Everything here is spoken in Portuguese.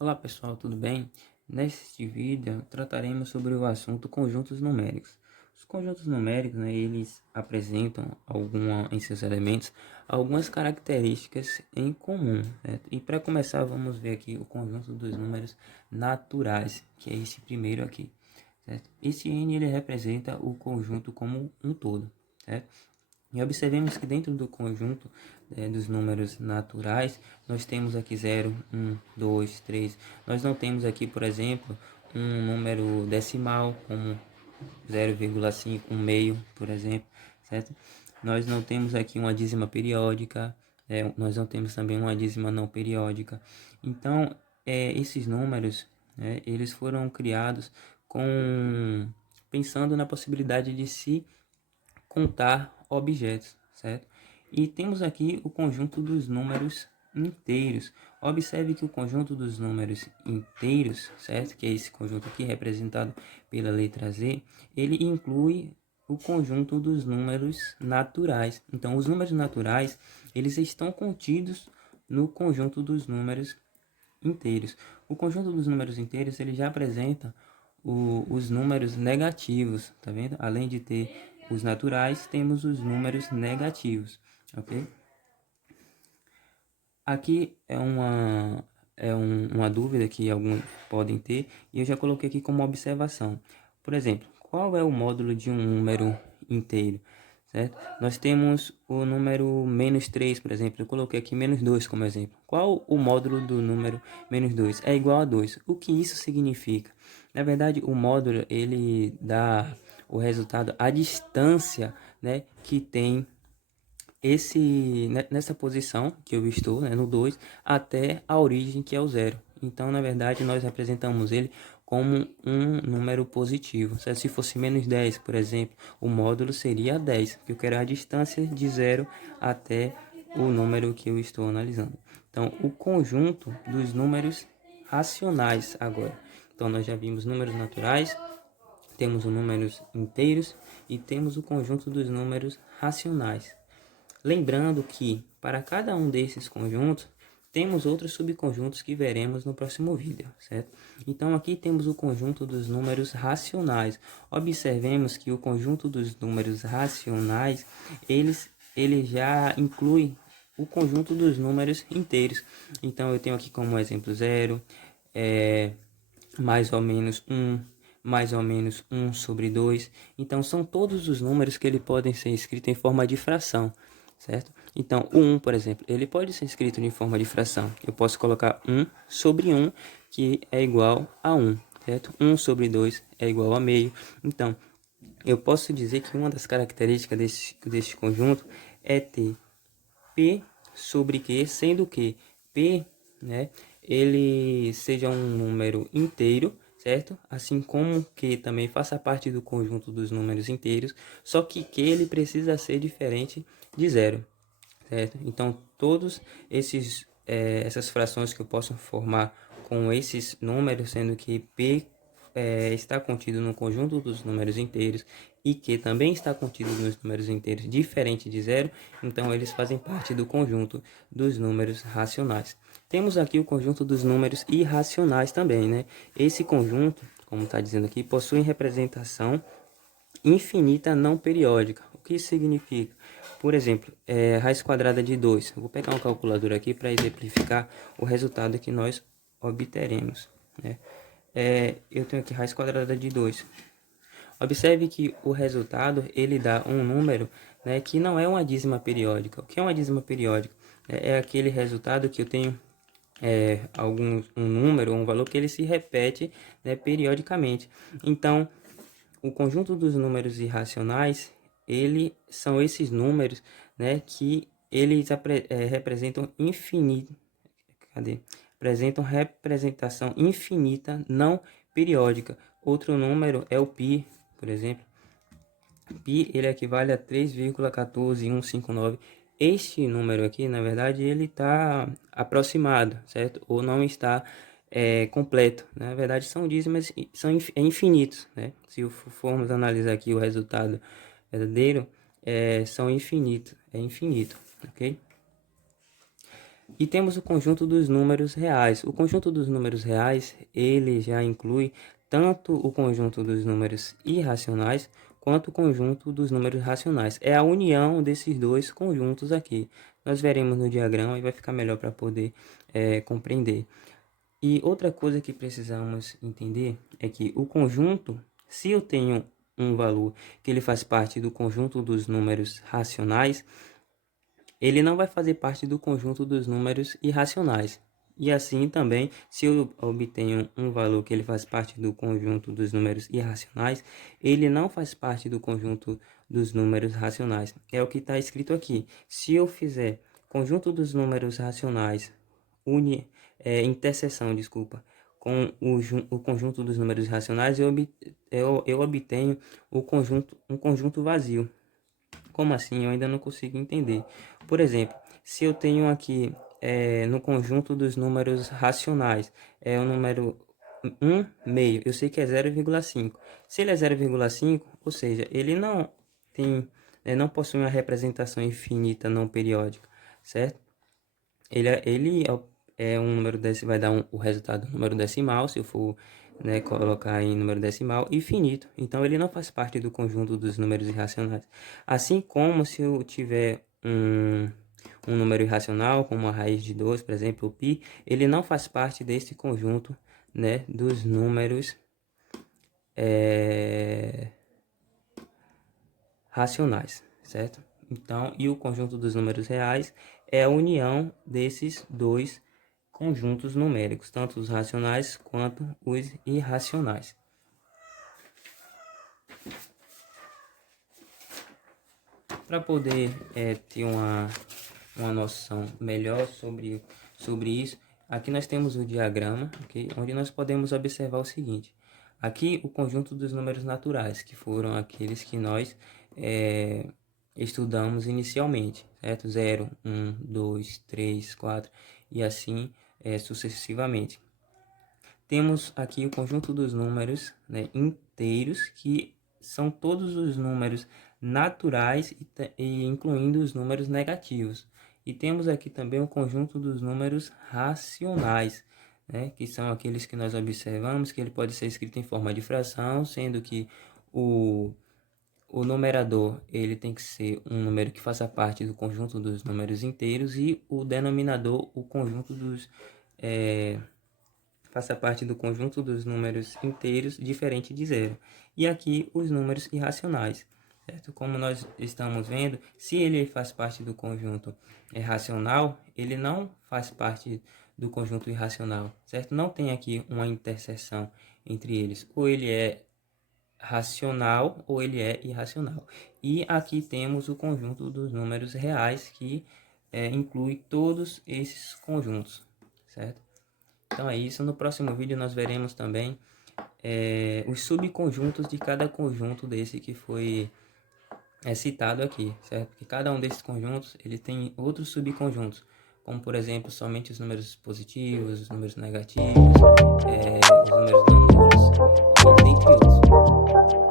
Olá pessoal, tudo bem? Neste vídeo trataremos sobre o assunto conjuntos numéricos. Os conjuntos numéricos, eles apresentam em seus elementos algumas características em comum, certo? E para começar vamos ver aqui o conjunto dos números naturais, que é esse primeiro aqui, certo? Esse n ele representa o conjunto como um todo, certo? E observemos que dentro do conjunto dos números naturais, nós temos aqui 0, 1, 2, 3. Nós não temos aqui, por exemplo, um número decimal, como 0,5, um meio, por exemplo, certo? Nós não temos aqui uma dízima periódica, nós não temos também uma dízima não periódica. Então, esses números, eles foram criados pensando na possibilidade de se contar objetos, certo? E temos aqui o conjunto dos números inteiros. Observe que o conjunto dos números inteiros, certo? Que é esse conjunto aqui representado pela letra Z, ele inclui o conjunto dos números naturais. Então, os números naturais, eles estão contidos no conjunto dos números inteiros. O conjunto dos números inteiros, ele já apresenta os números negativos, tá vendo? Além de ter os naturais, temos os números negativos, ok? Aqui uma dúvida que alguns podem ter e eu já coloquei aqui como observação. Por exemplo, qual é o módulo de um número inteiro? Certo? Nós temos o número menos 3, por exemplo. Eu coloquei aqui menos 2 como exemplo. Qual o módulo do número menos 2? É igual a 2. O que isso significa? Na verdade, o módulo ele dá o resultado à distância, que tem nessa posição que eu estou, no 2, até a origem, que é o zero. Então, na verdade, nós representamos ele como um número positivo. Se fosse menos 10, por exemplo, o módulo seria 10, que eu quero a distância de 0 até o número que eu estou analisando. Então, o conjunto dos números racionais agora. Então, nós já vimos números naturais, temos os números inteiros e temos o conjunto dos números racionais. Lembrando que, para cada um desses conjuntos, temos outros subconjuntos que veremos no próximo vídeo, certo? Então, aqui temos o conjunto dos números racionais. Observemos que o conjunto dos números racionais, ele já inclui o conjunto dos números inteiros. Então, eu tenho aqui como exemplo 0, mais ou menos 1, mais ou menos 1 sobre 2. Então, são todos os números que ele podem ser escritos em forma de fração, certo? Então, o 1, por exemplo, ele pode ser escrito em forma de fração. Eu posso colocar 1 sobre 1, que é igual a 1, certo? 1 sobre 2 é igual a meio. Então, eu posso dizer que uma das características desse conjunto é ter P sobre Q, sendo que P, ele seja um número inteiro, certo? Assim como Q também faça parte do conjunto dos números inteiros, só que Q ele precisa ser diferente de zero, certo? Então, todos essas frações que eu posso formar com esses números, sendo que P está contido no conjunto dos números inteiros e Q também está contido nos números inteiros diferente de zero, então eles fazem parte do conjunto dos números racionais. Temos aqui o conjunto dos números irracionais também, né? Esse conjunto, como está dizendo aqui, possui representação infinita não periódica. O que isso significa? Por exemplo, raiz quadrada de 2. Eu vou pegar um calculador aqui para exemplificar o resultado que nós obteremos, né? Eu tenho aqui raiz quadrada de 2. Observe que o resultado ele dá um número, que não é uma dízima periódica. O que é uma dízima periódica? É aquele resultado que eu tenho um número, um valor que ele se repete, periodicamente. Então, o conjunto dos números irracionais, são esses números, que eles representam infinito, apresentam representação infinita não periódica. Outro número é o π, por exemplo. Π ele equivale a 3,14159. Este número aqui, na verdade, ele está aproximado, certo? Ou não está completo. Na verdade, são dízimas, é infinitos, né? Se formos analisar aqui o resultado verdadeiro, são infinitos, é infinito, ok? E temos o conjunto dos números reais. O conjunto dos números reais, ele já inclui tanto o conjunto dos números irracionais quanto o conjunto dos números racionais. É a união desses dois conjuntos aqui. Nós veremos no diagrama e vai ficar melhor para poder compreender. E outra coisa que precisamos entender é que o conjunto, se eu tenho um valor que ele faz parte do conjunto dos números racionais, ele não vai fazer parte do conjunto dos números irracionais. E assim também, se eu obtenho um valor que ele faz parte do conjunto dos números irracionais, ele não faz parte do conjunto dos números racionais. É o que está escrito aqui. Se eu fizer conjunto dos números racionais, interseção, com o conjunto dos números racionais, eu obtenho um conjunto vazio. Como assim? Eu ainda não consigo entender. Por exemplo, se eu tenho aqui no conjunto dos números racionais, o número 1 meio, eu sei que é 0,5. Se ele é 0,5, ou seja, ele não tem, não possui uma representação infinita não periódica, certo? Ele é um número vai dar o resultado do número decimal, se eu for colocar em número decimal, e finito. Então, ele não faz parte do conjunto dos números irracionais. Assim como se eu tiver um número irracional, como a raiz de 2, por exemplo, o π, ele não faz parte desse conjunto dos números racionais, certo? Então, e o conjunto dos números reais é a união desses dois conjuntos numéricos, tanto os racionais quanto os irracionais. Para poder ter uma noção melhor sobre isso, aqui nós temos o diagrama, okay? Onde nós podemos observar o seguinte. Aqui o conjunto dos números naturais, que foram aqueles que nós estudamos inicialmente, certo? 0, 1, 2, 3, 4 e assim sucessivamente. Temos aqui o conjunto dos números inteiros, que são todos os números naturais e incluindo os números negativos. E temos aqui também o conjunto dos números racionais, que são aqueles que nós observamos que ele pode ser escrito em forma de fração, sendo que o numerador ele tem que ser um número que faça parte do conjunto dos números inteiros e o denominador, o conjunto dos faça parte do conjunto dos números inteiros diferente de zero. E aqui os números irracionais, certo? Como nós estamos vendo, se ele faz parte do conjunto racional, ele não faz parte do conjunto irracional, certo? Não tem aqui uma interseção entre eles. Ou ele é racional ou ele é irracional. E aqui temos o conjunto dos números reais, que inclui todos esses conjuntos, certo? Então é isso. No próximo vídeo nós veremos também os subconjuntos de cada conjunto desse que foi citado aqui, certo? Porque cada um desses conjuntos ele tem outros subconjuntos, como por exemplo somente os números positivos, os números negativos, os números não nulos, e dentre outros.